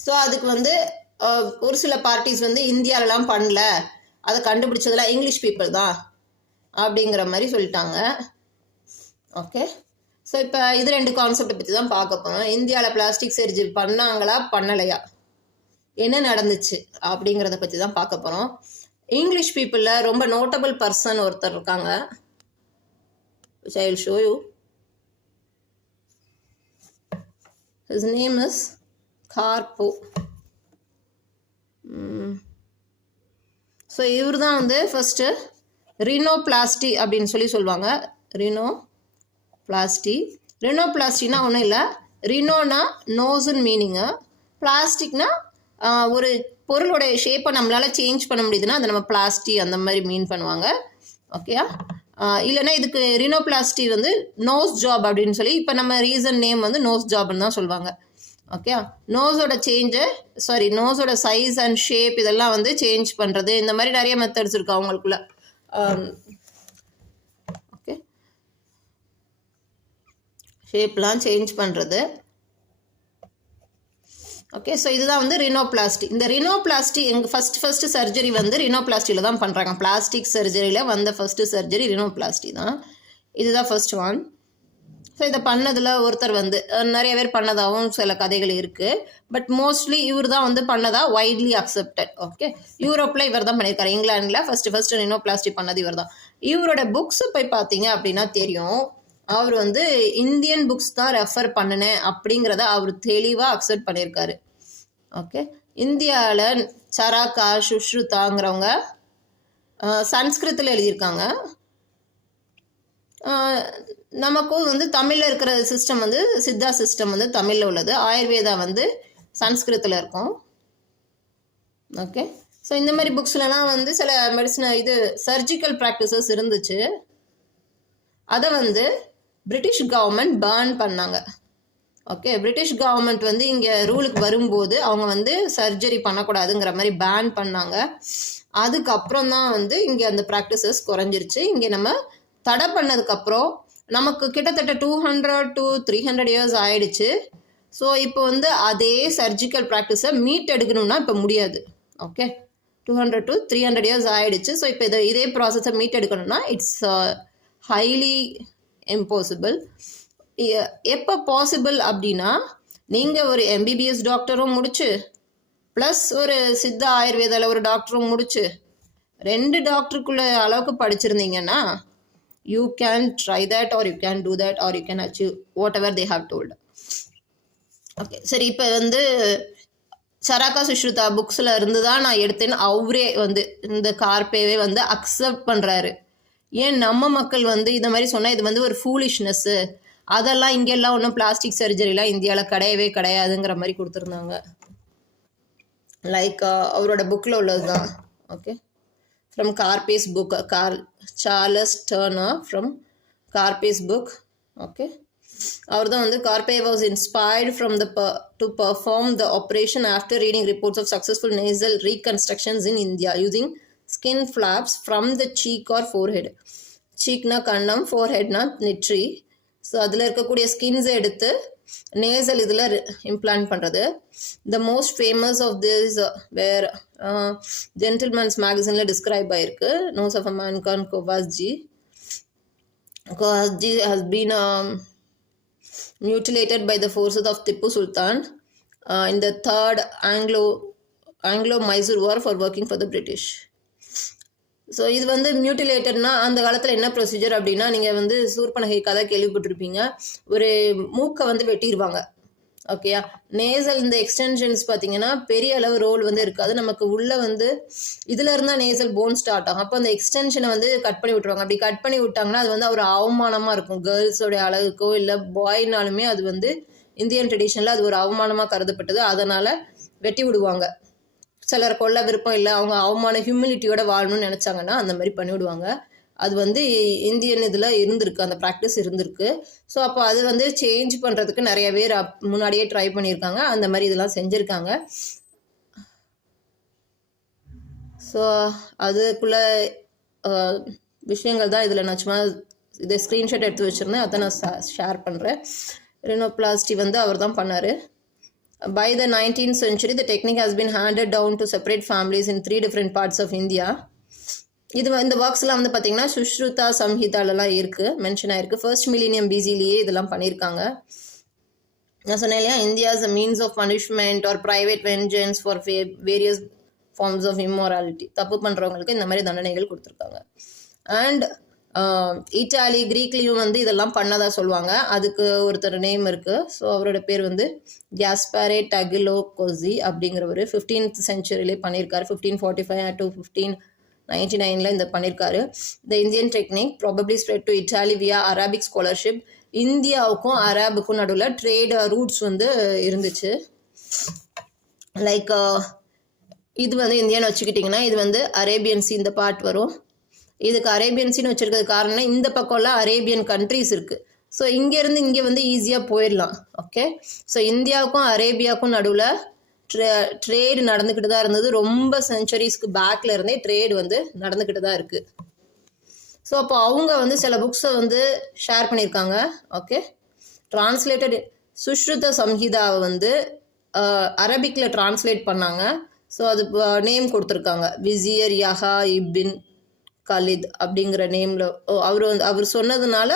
ஸோ அதுக்கு வந்து ஒரு சில பார்ட்டிஸ் வந்து இந்தியாவிலலாம் பண்ணல, அதை கண்டுபிடிச்சதெல்லாம் இங்கிலீஷ் பீப்புள் தான் அப்படிங்கிற மாதிரி சொல்லிட்டாங்க. ஓகே, ஸோ இப்போ இது ரெண்டு கான்செப்டை பற்றி தான் பார்க்க போகிறோம். இந்தியாவில் பிளாஸ்டிக் சர்ஜரி பண்ணாங்களா பண்ணலையா, என்ன நடந்துச்சு அப்படிங்கிறத பற்றி தான் பார்க்க போகிறோம். இங்கிலீஷ் பீப்புளில் ரொம்ப நோட்டபிள் பர்சன் ஒருத்தர் இருக்காங்க. which I will show you. His name is Carbo. So இவர் தான் வந்து ஃபஸ்ட்டு ரினோபிளாஸ்டி அப்படின்னு சொல்லுவாங்க. ரினோபிளாஸ்டினா ஒன்றும் இல்லை. ரினோனா நோஸ்ன்னு மீனிங்கு, பிளாஸ்டிக்னா ஒரு பொருளுடைய ஷேப்பை நம்மளால் சேஞ்ச் பண்ண முடியுதுன்னா அதை நம்ம பிளாஸ்டி அந்த மாதிரி மீன் பண்ணுவாங்க. ஓகேயா? இல்லைன்னா இதுக்கு ரினோபிளாஸ்டி வந்து நோஸ் ஜாப் அப்படின்னு சொல்லி இப்போ நம்ம ரீசன் நேம் வந்து நோஸ் ஜாப்னு தான் சொல்லுவாங்க. ஓகே, நோஸோட சைஸ் அண்ட் ஷேப் இதெல்லாம் வந்து சேஞ்ச் பண்ணுறது, இந்த மாதிரி நிறைய மெத்தட்ஸ் இருக்கு அவங்களுக்குள்ள. ஓகே, ஷேப்லாம் சேஞ்ச் பண்ணுறது. ஓகே, ஸோ இதுதான் வந்து ரினோபிளாஸ்டி. இந்த ரினோபிளாஸ்டி எங்கள் ஃபஸ்ட்டு சர்ஜரி வந்து ரினோபிளாஸ்டியில் தான் பண்ணுறாங்க. பிளாஸ்டிக் சர்ஜரியில் வந்த ஃபஸ்ட்டு சர்ஜரி ரினோபிளாஸ்டி தான். இதுதான் ஃபர்ஸ்ட் ஒன். ஸோ இதை பண்ணதில் ஒருத்தர் வந்து நிறைய பேர் பண்ணதாகவும் சில கதைகள் இருக்குது. பட் மோஸ்ட்லி இவர் தான் வந்து பண்ணதாக வைட்லி அக்செப்டட். ஓகே, யூரோப்பில் இவர் தான் பண்ணியிருக்காரு. இங்கிலாண்டில் ஃபஸ்ட்டு ரினோபிளாஸ்டி பண்ணது இவர் தான். இவரோட புக்ஸை போய் பார்த்தீங்க அப்படின்னா தெரியும், அவர் வந்து இந்தியன் புக்ஸ் தான் ரெஃபர் பண்ணினேன் அப்படிங்கிறத அவர் தெளிவாக அக்செப்ட் பண்ணியிருக்காரு. ஓகே, இந்தியாவில் சராக்கா சுஷ்ருதாங்கிறவங்க சன்ஸ்கிருத்தில் எழுதியிருக்காங்க. நமக்கும் வந்து தமிழில் இருக்கிற சிஸ்டம் வந்து சித்தா சிஸ்டம் வந்து தமிழில் உள்ளது, ஆயுர்வேதா வந்து சன்ஸ்கிருத்தில் இருக்கும். ஓகே, ஸோ இந்த மாதிரி புக்ஸ்லலாம் வந்து சில சர்ஜிக்கல் ப்ராக்டிசஸ் இருந்துச்சு. அதை வந்து பிரிட்டிஷ் கவர்மெண்ட் பேர்ன் பண்ணாங்க. ஓகே, பிரிட்டிஷ் கவர்மெண்ட் வந்து இங்கே ரூலுக்கு வரும்போது அவங்க வந்து சர்ஜரி பண்ணக்கூடாதுங்கிற மாதிரி பேன் பண்ணாங்க. அதுக்கப்புறம் தான் வந்து இங்கே அந்த ப்ராக்டிசஸ் குறைஞ்சிருச்சு. இங்கே நம்ம தடை பண்ணதுக்கப்புறம் நமக்கு கிட்டத்தட்ட 200 to 300 years ஆயிடுச்சு. ஸோ இப்போ வந்து அதே சர்ஜிக்கல் ப்ராக்டிஸை மீட் எடுக்கணும்னா இப்போ முடியாது. ஓகே, 200 to 300 years ஆயிடுச்சு. ஸோ இப்போ இதே ப்ராசஸை மீட் எடுக்கணும்னா இட்ஸ் ஹைலி இம்பாசிபிள். எப்போ பாசிபிள் அப்படின்னா நீங்கள் ஒரு MBBS டாக்டரும் முடிச்சு ப்ளஸ் ஒரு சித்தா ஆயுர்வேதாவில் ஒரு டாக்டரும் முடிச்சு 2 டாக்டருக்குள்ள அளவுக்கு படிச்சிருந்தீங்கன்னா you can try that or you can do that or you can achieve whatever they have told. Okay, சரி, இப்போ வந்து சராக்கா சுஷ்ருதா புக்ஸில் இருந்து தான் நான் எடுத்தேன்னு அவரே வந்து இந்த கார்பேவே வந்து அக்செப்ட் பண்ணுறாரு. ஏன் நம்ம மக்கள் வந்து இந்த மாதிரி சொன்னால் இது வந்து ஒரு ஃபூலிஷ்னஸ்ஸு, அதெல்லாம் இங்கெல்லாம் ஒன்றும் பிளாஸ்டிக் சர்ஜரிலாம் இந்தியாவில் கிடையவே கிடையாதுங்கிற மாதிரி கொடுத்துருந்தாங்க. லைக் அவரோட புக்கில் உள்ளது தான். Okay, from Carpe's book, Charles Turner from Carpe's book. Okay, அவர் தான் வந்து Carpe was inspired from to perform the operation after reading reports of successful nasal reconstructions in India using skin flaps from the cheek or forehead. cheekனா கண்ணம், foreheadனா நெற்றி. So அதில் இருக்கக்கூடிய ஸ்கின்ஸை எடுத்து nasal இதில் implant பண்ணுறது. The most famous of this were gentleman's மேகசினில் describe ஆகிருக்கு. Nose of a man கான் Cowasji has been mutilated by the forces of Tipu Sultan in the third ஆங்கிலோ-மைசூர் war for working for the British. So இது வந்து மியூட்டிலேட்டட்னா அந்த காலத்தில் என்ன procedure அப்படின்னா, நீங்கள் வந்து சூர்பனகை கதை கேள்விப்பட்டிருப்பீங்க. ஒரு மூக்கை வந்து வெட்டிடுவாங்க. ஓகேயா. நேசல் இந்த எக்ஸ்டென்ஷன்ஸ் பார்த்தீங்கன்னா பெரிய அளவு ரோல் வந்து இருக்காது. நமக்கு உள்ள வந்து இதுல இருந்தால் நேசல் போன் ஸ்டார்ட் ஆகும். அப்போ அந்த எக்ஸ்டென்ஷனை வந்து கட் பண்ணி விட்டுருவாங்க. அப்படி கட் பண்ணி விட்டாங்கன்னா அது வந்து ஒரு அவமானமாக இருக்கும். கேர்ள்ஸோடைய அழகுக்கோ இல்லை பாய்னாலுமே அது வந்து இந்தியன் ட்ரெடிஷனில் அது ஒரு அவமானமாக கருதப்பட்டது. அதனால் வெட்டி விடுவாங்க. சிலர் கொல்ல விருப்பம் இல்லை, அவங்க அவமான ஹியூமிலிட்டியோட வாழணும்னு நினச்சாங்கன்னா அந்த மாதிரி பண்ணிவிடுவாங்க. அது வந்து இந்தியன் இதில் இருந்திருக்கு, அந்த ப்ராக்டிஸ் இருந்திருக்கு. ஸோ அப்போ அது வந்து சேஞ்ச் பண்ணுறதுக்கு நிறைய பேர் முன்னாடியே ட்ரை பண்ணியிருக்காங்க. அந்த மாதிரி இதெல்லாம் செஞ்சுருக்காங்க. ஸோ அதுக்குள்ள விஷயங்கள் தான் இதில் நான் சும்மா இதை ஸ்க்ரீன்ஷாட் எடுத்து வச்சுருந்தேன். அதை நான் ஷேர் பண்ணுறேன். ரினோப்ளாஸ்டி வந்து அவர் தான் பண்ணார். By the 19th century, the technique has been handed down to separate families in 3 different parts of India. இந்த ஒர்க்ஸ்லாம் வந்து பார்த்தீங்கன்னா சுஷ்ருதா சம்ஹிதாலலாம் இருக்குது, மென்ஷன் ஆயிருக்கு. ஃபர்ஸ்ட் மில்லினியம் பிசிலேயே இதெல்லாம் பண்ணியிருக்காங்க. நான் சொன்னேன் இல்லையா, India's a means of punishment or private vengeance for various forms of immorality. தப்பு பண்ணுறவங்களுக்கு இந்த மாதிரி தண்டனைகள் கொடுத்துருக்காங்க. அண்ட் இட்டாலி, கிரீக்லேயும் வந்து இதெல்லாம் பண்ணதாக சொல்லுவாங்க. அதுக்கு ஒருத்தர் நேம் இருக்குது. ஸோ அவரோட பேர் வந்து கேஸ்பாரே டகிலோ கோசி அப்படிங்கிறவர் 15th centuryலே பண்ணியிருக்காரு. 1545 to 1599 இந்த பண்ணியிருக்காரு. The Indian technique probably spread to Italy வியா அரபிக் ஸ்காலர்ஷிப். இந்தியாவுக்கும் அரபுக்கும் நடுவில் ட்ரேட் ரூட்ஸ் வந்து இருந்துச்சு. லைக் இது வந்து இந்தியான்னு வச்சுக்கிட்டிங்கன்னா இது வந்து அரேபியன்சி இந்த பார்ட் வரும். இதுக்கு அரேபியன்ஸின்னு வச்சுருக்கிறது காரணம் இந்த பக்கம்லாம் அரேபியன் கண்ட்ரிஸ் இருக்குது. ஸோ இங்கேருந்து இங்கே வந்து ஈஸியாக போயிடலாம். ஓகே. ஸோ இந்தியாவுக்கும் அரேபியாவுக்கும் நடுவில் ட்ரேடு நடந்துக்கிட்டு தான் இருந்தது. ரொம்ப சென்ச்சுரிஸ்க்கு பேக்கில் இருந்தே ட்ரேடு வந்து நடந்துக்கிட்டு தான் இருக்குது. ஸோ அப்போ அவங்க வந்து சில புக்ஸை வந்து ஷேர் பண்ணியிருக்காங்க. ஓகே. டிரான்ஸ்லேட்டட் சுஷ்ருத சம்ஹிதாவை வந்து அரபிக்கில் டிரான்ஸ்லேட் பண்ணாங்க. ஸோ அது நேம் கொடுத்துருக்காங்க, விசியர் யஹா இபின் கலித் அப்படிங்கிற நேமில். அவர் சொன்னதுனால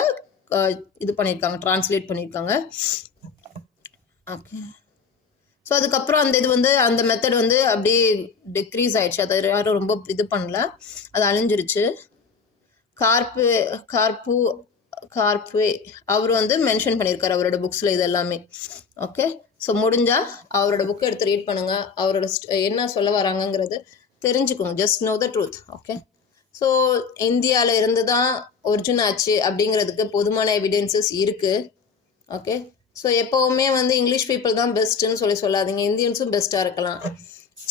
இது பண்ணியிருக்காங்க, டிரான்ஸ்லேட் பண்ணியிருக்காங்க. ஓகே. ஸோ அதுக்கப்புறம் அந்த இது வந்து அந்த மெத்தட் வந்து அப்படியே டிக்ரீஸ் ஆயிடுச்சு. அதை யாரும் ரொம்ப இது பண்ணல, அது அழிஞ்சிருச்சு. கார்ப்வே அவர் வந்து மென்ஷன் பண்ணியிருக்காரு அவரோட புக்ஸில் இது எல்லாமே. ஓகே. ஸோ முடிஞ்சால் அவரோட புக்கை எடுத்து ரீட் பண்ணுங்கள். அவரோட என்ன சொல்ல வராங்கங்கிறது தெரிஞ்சுக்கோங்க. Just no the truth. Okay. So இந்தியாவில் இருந்து தான் ஒரிஜின் ஆச்சு அப்படிங்கிறதுக்கு போதுமான எவிடென்சஸ் இருக்குது. ஓகே. ஸோ எப்போவுமே வந்து இங்கிலீஷ் பீப்புள் தான் பெஸ்ட்டுன்னு சொல்லாதீங்க, இந்தியன்ஸும் பெஸ்ட்டாக இருக்கலாம்.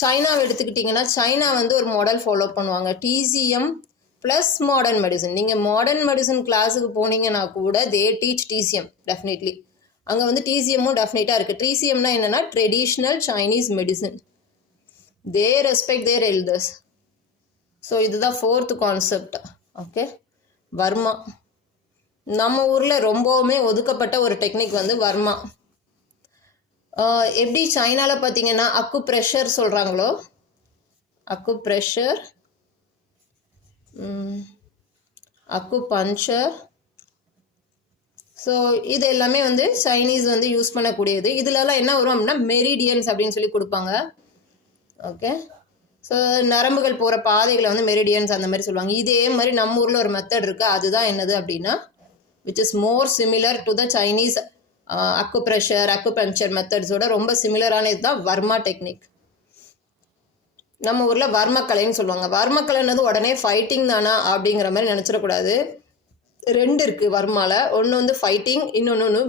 சைனாவை எடுத்துக்கிட்டிங்கன்னா சைனா வந்து ஒரு மாடல் ஃபாலோ பண்ணுவாங்க, TCM ப்ளஸ் மாடர்ன் மெடிசன். நீங்கள் மாடர்ன் மெடிசன் கிளாஸுக்கு போனீங்கன்னா கூட தே டீச் TCM டெஃபினெட்லி. அங்கே வந்து TCMமும் டெஃபினட்டாக இருக்குது. TCMனா என்னென்னா ட்ரெடிஷ்னல் சைனீஸ் மெடிசன். தே ரெஸ்பெக்ட் தேர் எல்டர்ஸ். ஸோ இதுதான் 4th கான்செப்ட். ஓகே. வர்மா நம்ம ஊரில் ரொம்பவுமே ஒதுக்கப்பட்ட ஒரு டெக்னிக் வந்து வர்மா. எப்படி சைனாவில் பார்த்தீங்கன்னா அக்கு ப்ரெஷர் சொல்கிறாங்களோ, அக்கு ப்ரெஷர், அக்கு பஞ்சர். ஸோ இது எல்லாமே வந்து சைனீஸ் வந்து யூஸ் பண்ணக்கூடியது. இதுலலாம் என்ன வரும் அப்படின்னா மெரிடியன்ஸ் அப்படின்னு சொல்லி கொடுப்பாங்க. ஓகே. ஸோ நரம்புகள் போகிற பாதைகளை வந்து மெரிடியன்ஸ் அந்த மாதிரி சொல்லுவாங்க. இதே மாதிரி நம்ம ஊரில் ஒரு மெத்தட் இருக்குது. அதுதான் என்னது அப்படின்னா which is more similar to the Chinese acupressure acupuncture மெத்தட்ஸோட ரொம்ப சிமிலரான இதுதான் வர்மா டெக்னிக். நம்ம ஊரில் வர்மக்கலைன்னு சொல்லுவாங்க. வர்மக்கலைன்னது உடனே ஃபைட்டிங் தானா அப்படிங்கிற மாதிரி நினச்சிடக்கூடாது. 2 இருக்குது வர்மாவில். ஒன்று வந்து ஃபைட்டிங், இன்னொன்று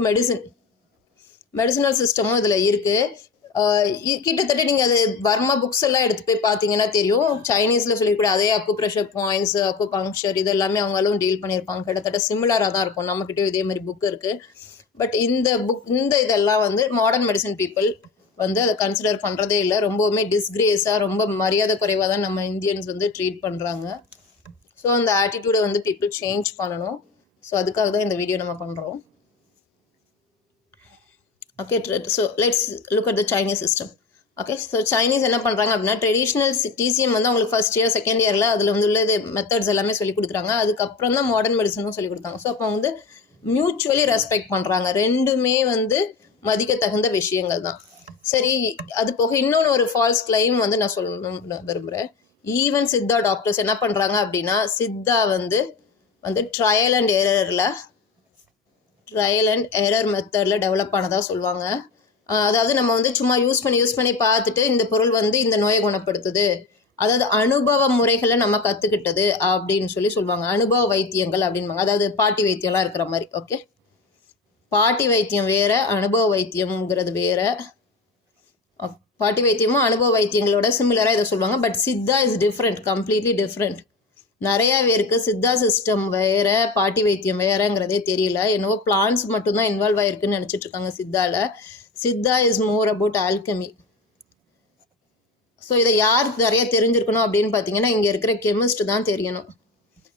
மெடிசினல் சிஸ்டமும் இதில் இருக்குது. கிட்டத்தட்ட நீங்கள் அது வர்மா புக்ஸ் எல்லாம் எடுத்து போய் பார்த்தீங்கன்னா தெரியும். சைனீஸில் சொல்லிக்கூட அதே அக்கு ப்ரெஷர் பாயிண்ட்ஸ், அக்கு பங்க்சர் இது எல்லாமே அவங்களும் டீல் பண்ணியிருப்பாங்க. கிட்டத்தட்ட சிமிலராக தான் இருக்கும். நம்மக்கிட்டே இதே மாதிரி புக்கு இருக்குது. பட் இந்த இதெல்லாம் வந்து மாடர்ன் மெடிசன் பீப்புள் வந்து அதை கன்சிடர் பண்ணுறதே இல்லை. ரொம்பவுமே டிஸ்கிரேஸாக, ரொம்ப மரியாதை குறைவாக தான் நம்ம இந்தியன்ஸ் வந்து ட்ரீட் பண்ணுறாங்க. ஸோ அந்த ஆட்டிடியூடை வந்து பீப்புள் சேஞ்ச் பண்ணணும். ஸோ அதுக்காக தான் இந்த வீடியோ நம்ம பண்ணுறோம். Okay. So let's look at the Chinese system. Okay. So Chinese என்ன பண்ணுறாங்க அப்படின்னா ட்ரெடிஷ்னல் TCM வந்து அவங்களுக்கு ஃபர்ஸ்ட் இயர் செகண்ட் இயரில் அதில் வந்து உள்ள மெத்தட்ஸ் எல்லாமே சொல்லிக் கொடுக்குறாங்க. அதுக்கப்புறம் தான் மாடர்ன் மெடிசனும் சொல்லிக் கொடுத்தாங்க. ஸோ அப்போ வந்து மியூச்சுவலி ரெஸ்பெக்ட் பண்ணுறாங்க. ரெண்டுமே வந்து மதிக்க தகுந்த விஷயங்கள் தான். சரி, அது போக இன்னொன்று ஒரு ஃபால்ஸ் கிளைம் வந்து நான் சொல்லணும்னு விரும்புகிறேன். ஈவன் சித்தா டாக்டர்ஸ் என்ன பண்ணுறாங்க அப்படின்னா, சித்தா வந்து ட்ரையல் அண்ட் எரர் மெத்தடில் டெவலப் ஆனதாக சொல்லுவாங்க. அதாவது நம்ம வந்து சும்மா யூஸ் பண்ணி பார்த்துட்டு இந்த பொருள் வந்து இந்த நோயை குணப்படுத்துது, அதாவது அனுபவ முறைகளை நம்ம கற்றுக்கிட்டது அப்படின்னு சொல்லுவாங்க. அனுபவ வைத்தியங்கள் அப்படின்பாங்க. அதாவது பாட்டி வைத்தியம்லாம் இருக்கிற மாதிரி. ஓகே, பாட்டி வைத்தியம் வேற, அனுபவ வைத்தியம்ங்கிறது வேற. பாட்டி வைத்தியமும் அனுபவ வைத்தியங்களோட சிமிலராக இதை சொல்லுவாங்க. But Siddha is different, completely different. நிறையா பேருக்கு சித்தா சிஸ்டம் வேற, பாட்டி வைத்தியம் வேறங்கிறதே தெரியல. என்னவோ பிளான்ஸ் மட்டும்தான் இன்வால்வ் ஆயிருக்குன்னு நினச்சிட்டு இருக்காங்க சித்தாவில். Siddha is more about alchemy. So இதை யார் நிறைய தெரிஞ்சிருக்கணும் அப்படின்னு பார்த்தீங்கன்னா, இங்கே இருக்கிற கெமிஸ்ட் தான் தெரியணும்.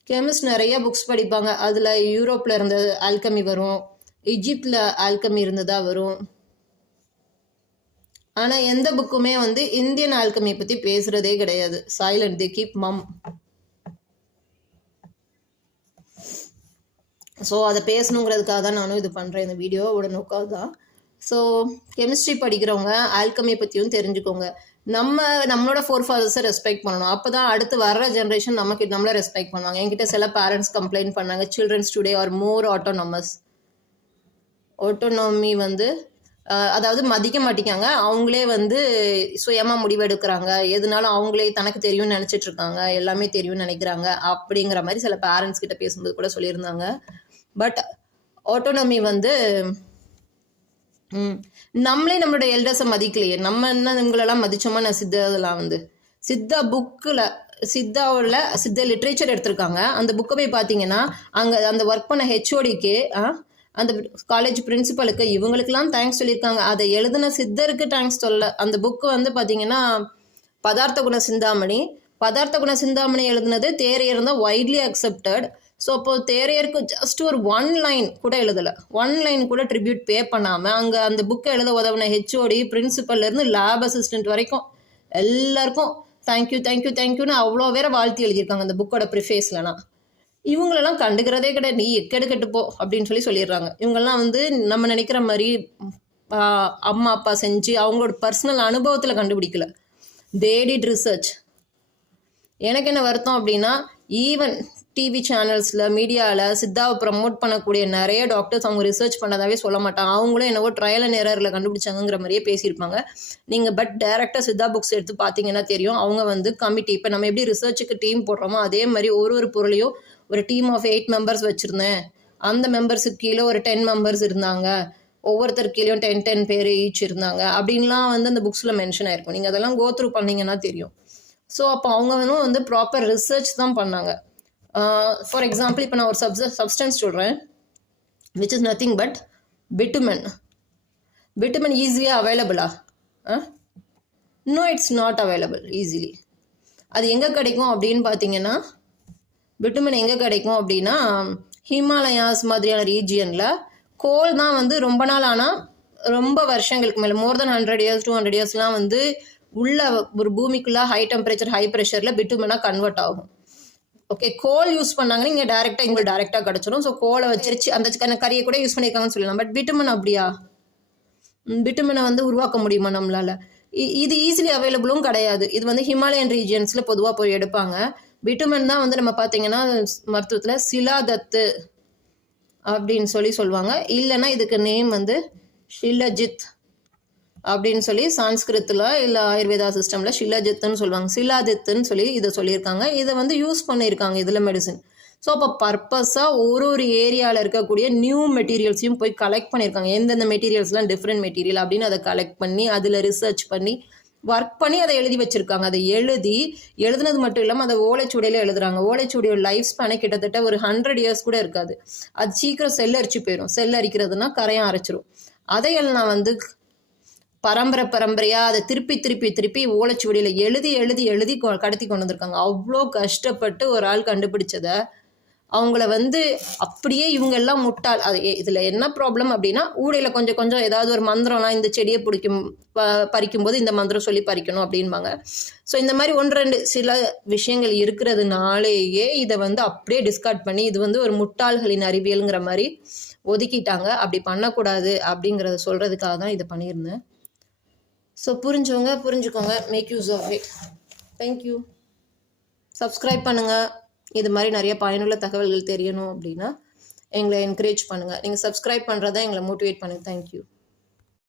கெமிஸ்ட் நிறைய புக்ஸ் படிப்பாங்க. அதில் யூரோப்பில் இருந்த ஆல்கமி வரும், ஈஜிப்டில் ஆல்கமி இருந்ததா வரும். ஆனால் எந்த புக்குமே வந்து இந்தியன் ஆல்கமியை பற்றி பேசுகிறதே கிடையாது. Silent, they keep mum. So அதை பேசணுங்கிறதுக்காக தான் நானும் இது பண்ணுறேன். இந்த வீடியோவோட நோக்காக தான். ஸோ கெமிஸ்ட்ரி படிக்கிறவங்க ஆல்கமியை பற்றியும் தெரிஞ்சுக்கோங்க. நம்மளோட ஃபோர்ஃபாதர்ஸை ரெஸ்பெக்ட் பண்ணணும். அப்போ தான் அடுத்து வர்ற ஜென்ரேஷன் நம்மளை ரெஸ்பெக்ட் பண்ணுவாங்க. என்கிட்ட சில பேரண்ட்ஸ் கம்ப்ளைண்ட் பண்ணாங்க, children's today or more autonomy வந்து அதாவது மதிக்க மாட்டேங்காங்க. அவங்களே வந்து சுயமாக முடிவெடுக்கிறாங்க. எதுனாலும் அவங்களே தனக்கு தெரியும்னு நினச்சிட்டு இருக்காங்க, எல்லாமே தெரியும்னு நினைக்கிறாங்க அப்படிங்கிற மாதிரி சில பேரண்ட்ஸ் கிட்ட பேசும்போது கூட சொல்லியிருந்தாங்க. பட் ஆட்டோனமி வந்து நம்மளே நம்மளோட எல்டர்ஸை மதிக்கலையே. நம்ம என்ன இவங்களெல்லாம் மதிச்சோமா? நான் சித்தாதெல்லாம் வந்து சித்தா புக்கில் சித்த லிட்ரேச்சர் எடுத்திருக்காங்க. அந்த புக்கை போய் பார்த்தீங்கன்னா அங்கே அந்த ஒர்க் பண்ண ஹெச்ஓடிக்கு, அந்த காலேஜ் பிரின்சிபலுக்கு, இவங்களுக்கெல்லாம் தேங்க்ஸ் சொல்லியிருக்காங்க. அதை எழுதின சித்தருக்கு தேங்க்ஸ் சொல்ல. அந்த புக்கு வந்து பார்த்தீங்கன்னா பதார்த்த குண சிந்தாமணி எழுதுனது தேரையர் தான் வைட்லி அக்செப்டட். ஸோ அப்போது தேரையருக்கு ஜஸ்ட் ஒரு 1 லைன் கூட எழுதலை, 1 லைன் கூட ட்ரிபியூட் பே பண்ணாமல் அங்கே அந்த புக்கை எழுத உதவின ஹெச்ஓடி, பிரின்சிபல்லேருந்து லேப் அசிஸ்டன்ட் வரைக்கும் எல்லாருக்கும் தேங்க்யூன்னு அவ்வளோ வேற வாழ்த்தி எழுதியிருக்காங்க அந்த புக்கோட ப்ரிஃபேஸ்லனா. இவங்களெல்லாம் கண்டுக்கிறதே கிடையாது. நீ கெட்டு போ அப்படின்னு சொல்லிடுறாங்க. இவங்கெல்லாம் வந்து நம்ம நினைக்கிற மாதிரி அம்மா அப்பா செஞ்சு அவங்களோட பர்சனல் அனுபவத்தில் கண்டுபிடிக்கல. They did research. எனக்கு என்ன வருத்தம் அப்படின்னா, ஈவன் டிவி சேனல்ஸில், மீடியாவில் சித்தாவை ப்ரமோட் பண்ணக்கூடிய நிறைய டாக்டர்ஸ் அவங்க ரிசர்ச் பண்ணதாவே சொல்ல மாட்டாங்க. அவங்களும் என்னவோ ட்ரையல் அண்ட் எரரில் கண்டுபிடிச்சாங்கிற மாதிரியே பேசியிருப்பாங்க. நீங்கள் பட் டேரெக்டாக சித்தா புக்ஸ் எடுத்து பார்த்தீங்கன்னா தெரியும். அவங்க வந்து கமிட்டி, இப்போ நம்ம எப்படி ரிசர்ச்சுக்கு டீம் போடுறோமோ அதே மாதிரி ஒரு பொருளையும் ஒரு டீம் ஆஃப் 8 மெம்பர்ஸ் வச்சுருந்தேன். அந்த மெம்பர்ஸுக்கு கீழே ஒரு 10 மெம்பர்ஸ் இருந்தாங்க. ஒவ்வொருத்தர் கீழேயும் 10 பேர் ஈச் இருந்தாங்க அப்படின்லாம் வந்து அந்த புக்ஸில் மென்ஷன் ஆயிருக்கும். நீங்கள் அதெல்லாம் கோத்ரூ பண்ணிங்கன்னா தெரியும். ஸோ அப்போ அவங்க வந்து ப்ராப்பர் ரிசர்ச் தான் பண்ணாங்க. ஃபார் எக்ஸாம்பிள், இப்போ நான் ஒரு சப்ஸ்டன்ஸ் சொல்கிறேன், which is nothing but bitumen. ஈஸியாக அவைலபிளா? No, it's not available easily. அது எங்கே கிடைக்கும் அப்படின்னு பார்த்தீங்கன்னா, பிட்டுமன் எங்கே கிடைக்கும் அப்படின்னா ஹிமாலயாஸ் மாதிரியான ரீஜியனில். கோல் தான் வந்து ரொம்ப நாள் ஆனால் ரொம்ப வருஷங்களுக்கு மேலே, மோர் தென் 100 years 200 yearsலாம் வந்து உள்ள ஒரு பூமிக்குள்ளே ஹை டெம்பரேச்சர் ஹை ப்ரெஷரில் பிட்டுமனாக கன்வெர்ட் ஆகும். ஓகே, கோல் யூஸ் பண்ணாங்கன்னா இங்கே டேரெக்டாக கிடச்சிடும். ஸோ கோலை வச்சிருச்சு அந்த கறியை கூட யூஸ் பண்ணியிருக்காங்கன்னு சொல்லலாம். பட் பிட்டுமன் அப்படியா? பிட்டுமனை வந்து உருவாக்க முடியுமா நம்மளால்? இது ஈஸிலி அவைலபிளும் கிடையாது. இது வந்து ஹிமாலயன் ரீஜியன்ஸில் பொதுவாக போய் எடுப்பாங்க. பிட்டுமன் தான் வந்து நம்ம பார்த்தீங்கன்னா மருத்துவத்தில் சிலாதத்து அப்படின்னு சொல்லுவாங்க. இல்லைன்னா இதுக்கு நேம் வந்து ஷிலஜித் அப்படின்னு சான்ஸ்கிருத்தில் இல்லை ஆயுர்வேதா சிஸ்டமில் ஷிலஜித்துன்னு சொல்லுவாங்க. சிலாதித்துன்னு இதை சொல்லியிருக்காங்க. இதை வந்து யூஸ் பண்ணியிருக்காங்க இதில் மெடிசின். ஸோ அப்போ பர்பஸாக ஒரு ஏரியாவில் இருக்கக்கூடிய நியூ மெட்டீரியல்ஸையும் போய் கலெக்ட் பண்ணியிருக்காங்க. எந்தெந்த மெட்டீரியல்ஸ்லாம் டிஃப்ரெண்ட் மெட்டீரியல் அப்படின்னு அதை கலெக்ட் பண்ணி அதில் ரிசர்ச் பண்ணி ஒர்க் பண்ணி அதை எழுதி வச்சுருக்காங்க. அதை எழுதுனது மட்டும் இல்லாமல் அதை ஓலைச்சுவடியில் எழுதுறாங்க. ஓலைச்சுவடியோட லைஃப் ஸ்பேனே கிட்டத்தட்ட ஒரு 100 years கூட இருக்காது. அது சீக்கிரம் செல் அரிச்சு போயிடும். செல் அரிக்கிறதுனா கரையான் அரைச்சிரும். அதையெல்லாம் வந்து பரம்பரையாக அதை திருப்பி ஓலைச்சுவடியில் எழுதி கடத்தி கொண்டு வந்திருக்காங்க. அவ்வளோ கஷ்டப்பட்டு ஒரு ஆள் கண்டுபிடிச்சதை அவங்கள வந்து அப்படியே இவங்க எல்லாம் முட்டாள். அது இதில் என்ன ப்ராப்ளம் அப்படின்னா, ஊடையில் கொஞ்சம் ஏதாவது ஒரு மந்திரம்லாம் இந்த செடியை பறிக்கும்போது இந்த மந்திரம் சொல்லி பறிக்கணும் அப்படின்பாங்க. ஸோ இந்த மாதிரி 1-2 சில விஷயங்கள் இருக்கிறதுனாலேயே இதை வந்து அப்படியே டிஸ்கார்ட் பண்ணி இது வந்து ஒரு முட்டாள்களின் அறிவியலுங்கிற மாதிரி ஒதுக்கிட்டாங்க. அப்படி பண்ணக்கூடாது அப்படிங்கிறத சொல்கிறதுக்காக தான் இதை பண்ணியிருந்தேன். ஸோ புரிஞ்சவங்க புரிஞ்சுக்கோங்க, make use of it. Thank you. Subscribe பண்ணுங்கள். இது மாதிரி நிறைய பயனுள்ள தகவல்கள் தெரியணும் அப்படின்னா எங்களை என்கரேஜ் பண்ணுங்கள். நீங்கள் சப்ஸ்கிரைப் பண்ணுறதா எங்களை மோட்டிவேட் பண்ணுங்கள். தேங்க்யூ.